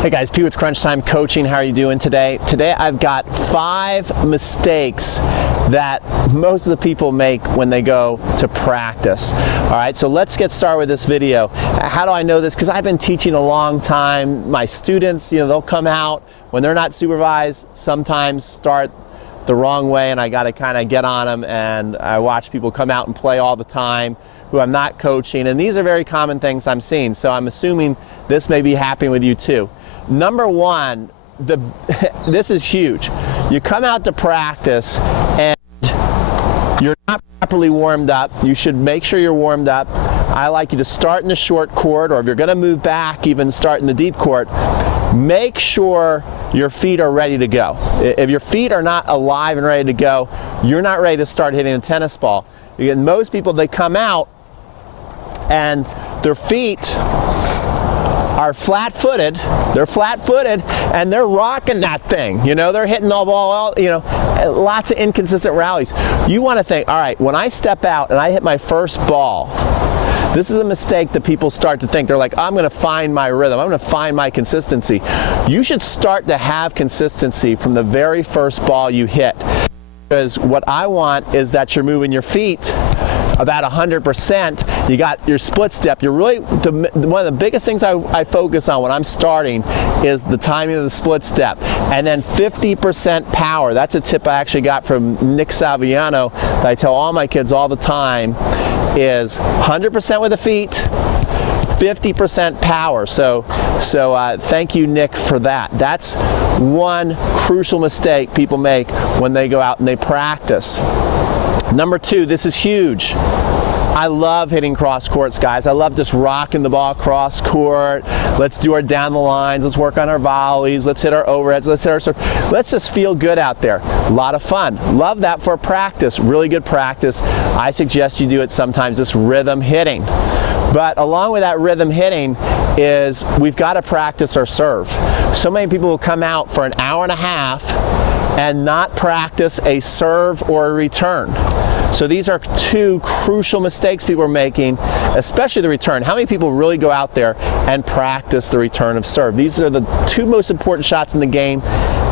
Hey guys, Pete with Crunch Time Coaching. How are you doing today? Today I've got 5 mistakes that most of the people make when they go to practice. All right, so let's get started with this video. How do I know this? Because I've been teaching a long time. My students, they'll come out when they're not supervised, sometimes start the wrong way, and I got to kind of get on them, and I watch people come out and play all the time who I'm not coaching, and these are very common things I'm seeing, so I'm assuming this may be happening with you too. Number one, this is huge. You come out to practice and you're not properly warmed up. You should make sure you're warmed up. I like you to start in the short court, or if you're going to move back, even start in the deep court. Make sure your feet are ready to go. If your feet are not alive and ready to go, you're not ready to start hitting a tennis ball. Again, most people, they come out and their feet are flat-footed, and they're rocking that thing. They're hitting the ball, lots of inconsistent rallies. You want to think, all right, when I step out and I hit my first ball, this is a mistake that people start to think. They're like, I'm going to find my rhythm. I'm going to find my consistency. You should start to have consistency from the very first ball you hit. Because what I want is that you're moving your feet about 100%. You got your split step. You're really, one of the biggest things I focus on when I'm starting is the timing of the split step. And then 50% power. That's a tip I actually got from Nick Saviano that I tell all my kids all the time, is 100% with the feet, 50% power. So thank you, Nick, for that. That's one crucial mistake people make when they go out and they practice. Number 2, this is huge. I love hitting cross courts, guys. I love just rocking the ball cross court. Let's do our down the lines. Let's work on our volleys. Let's hit our overheads. Let's hit our serve. Let's just feel good out there. A lot of fun. Love that for practice. Really good practice. I suggest you do it sometimes, this rhythm hitting. But along with that rhythm hitting is we've got to practice our serve. So many people will come out for an hour and a half and not practice a serve or a return. So these are 2 crucial mistakes people are making, especially the return. How many people really go out there and practice the return of serve? These are the 2 most important shots in the game,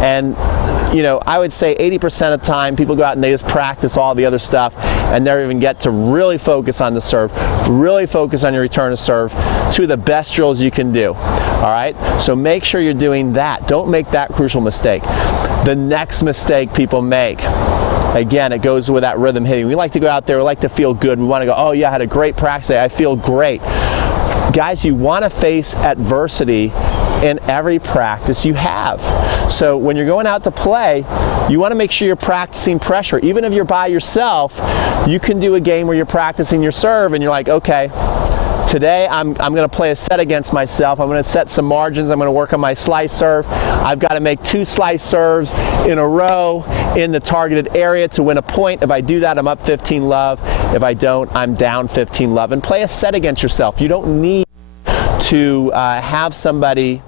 and I would say 80% of the time people go out and they just practice all the other stuff and never even get to really focus on the serve, really focus on your return of serve. 2 of the best drills you can do. All right, so make sure you're doing that. Don't make that crucial mistake. The next mistake people make, again, it goes with that rhythm hitting. We like to go out there, we like to feel good. We want to go, oh yeah, I had a great practice day, I feel great. Guys, you want to face adversity in every practice you have. So when you're going out to play, you want to make sure you're practicing pressure. Even if you're by yourself, you can do a game where you're practicing your serve and you're like, okay, today I'm going to play a set against myself. I'm going to set some margins. I'm going to work on my slice serve. I've got to make 2 slice serves in a row in the targeted area to win a point. If I do that, I'm up 15 love. If I don't, I'm down 15 love. And play a set against yourself. You don't need to have somebody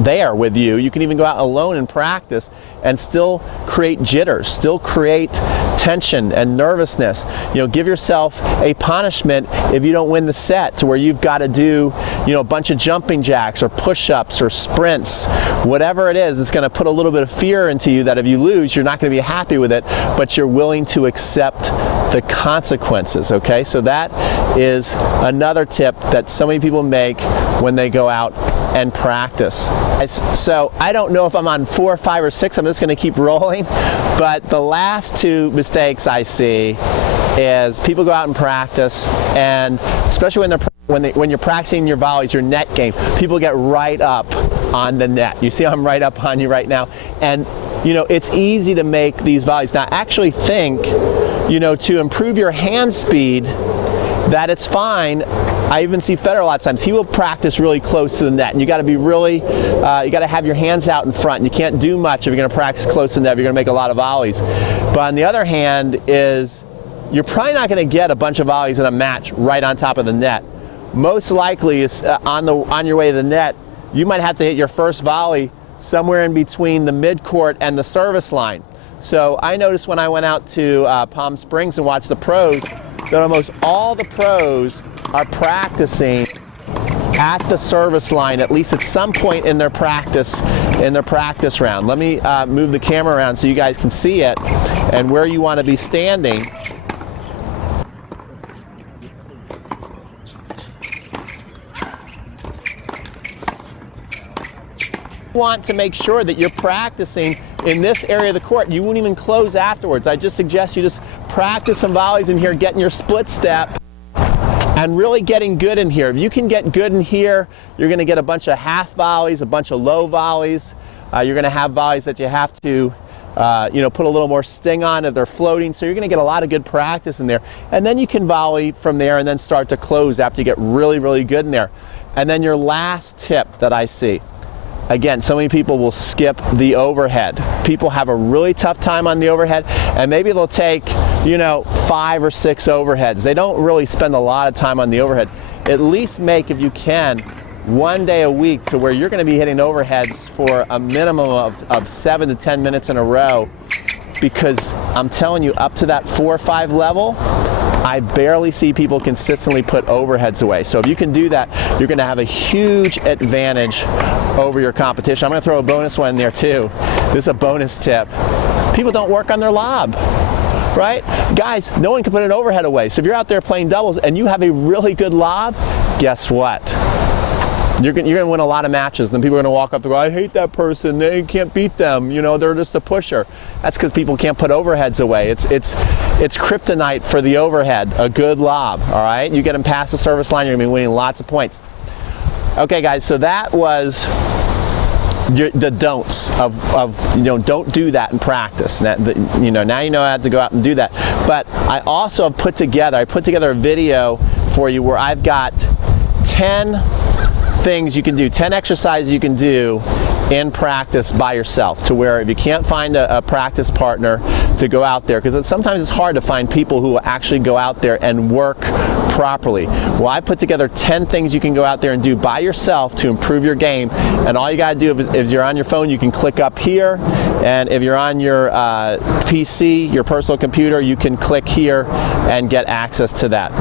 there with you. You can even go out alone and practice and still create jitters, still create tension and nervousness. Give yourself a punishment if you don't win the set, to where you've got to do, a bunch of jumping jacks or push-ups or sprints, whatever it is. It's going to put a little bit of fear into you that if you lose, you're not going to be happy with it, but you're willing to accept the consequences. Okay, so that is another tip that so many people make when they go out and practice. So I don't know if I'm on 4, 5, or 6. I'm just going to keep rolling. But the last 2 mistakes I see is people go out and practice, and especially when you're practicing your volleys, your net game, people get right up on the net. You see I'm right up on you right now, and it's easy to make these volleys. Now actually think, to improve your hand speed, that it's fine. I even see Federer a lot of times. He will practice really close to the net, and you got to be really, you got to have your hands out in front. You can't do much if you're going to practice close to the net. You're going to make a lot of volleys. But on the other hand, you're probably not going to get a bunch of volleys in a match right on top of the net. Most likely, on your way to the net, you might have to hit your first volley somewhere in between the midcourt and the service line. So I noticed when I went out to Palm Springs and watched the pros, that almost all the pros are practicing at the service line, at least at some point in their practice round. Let me move the camera around so you guys can see it and where you want to be standing. You want to make sure that you're practicing in this area of the court. You won't even close afterwards. I just suggest you just practice some volleys in here, getting your split step and really getting good in here. If you can get good in here, you're going to get a bunch of half volleys, a bunch of low volleys. You're going to have volleys that you have to put a little more sting on if they're floating. So you're going to get a lot of good practice in there. And then you can volley from there and then start to close after you get really, really good in there. And then your last tip that I see. Again, so many people will skip the overhead. People have a really tough time on the overhead, and maybe they'll take, 5 or 6 overheads. They don't really spend a lot of time on the overhead. At least make, if you can, one day a week to where you're going to be hitting overheads for a minimum of 7 to 10 minutes in a row, because I'm telling you, up to that 4 or 5 level, I barely see people consistently put overheads away. So if you can do that, you're going to have a huge advantage over your competition. I'm going to throw a bonus one in there too. This is a bonus tip. People don't work on their lob, right? Guys, no one can put an overhead away. So if you're out there playing doubles and you have a really good lob, guess what? You're going to win a lot of matches. Then people are going to walk up and go, I hate that person. They can't beat them. They're just a pusher. That's because people can't put overheads away. It's kryptonite for the overhead, a good lob, all right? You get them past the service line, you're going to be winning lots of points. Okay, guys, so that was the don'ts of don't do that in practice. Now you know how to go out and do that. But I also have put together a video for you where I've got 10 things you can do, 10 exercises you can do in practice by yourself, to where if you can't find a practice partner to go out there, because sometimes it's hard to find people who will actually go out there and work properly. Well, I put together 10 things you can go out there and do by yourself to improve your game, and all you got to do, if you're on your phone, you can click up here, and if you're on your PC, your personal computer, you can click here and get access to that.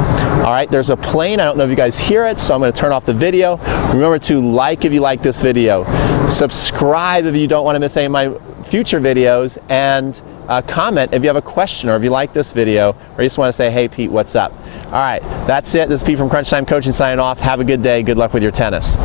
All right, there's a plane. I don't know if you guys hear it, so I'm going to turn off the video. Remember to like if you like this video, subscribe if you don't want to miss any of my future videos, and comment if you have a question or if you like this video or you just want to say, hey Pete, what's up? All right, that's it. This is Pete from Crunch Time Coaching signing off. Have a good day. Good luck with your tennis.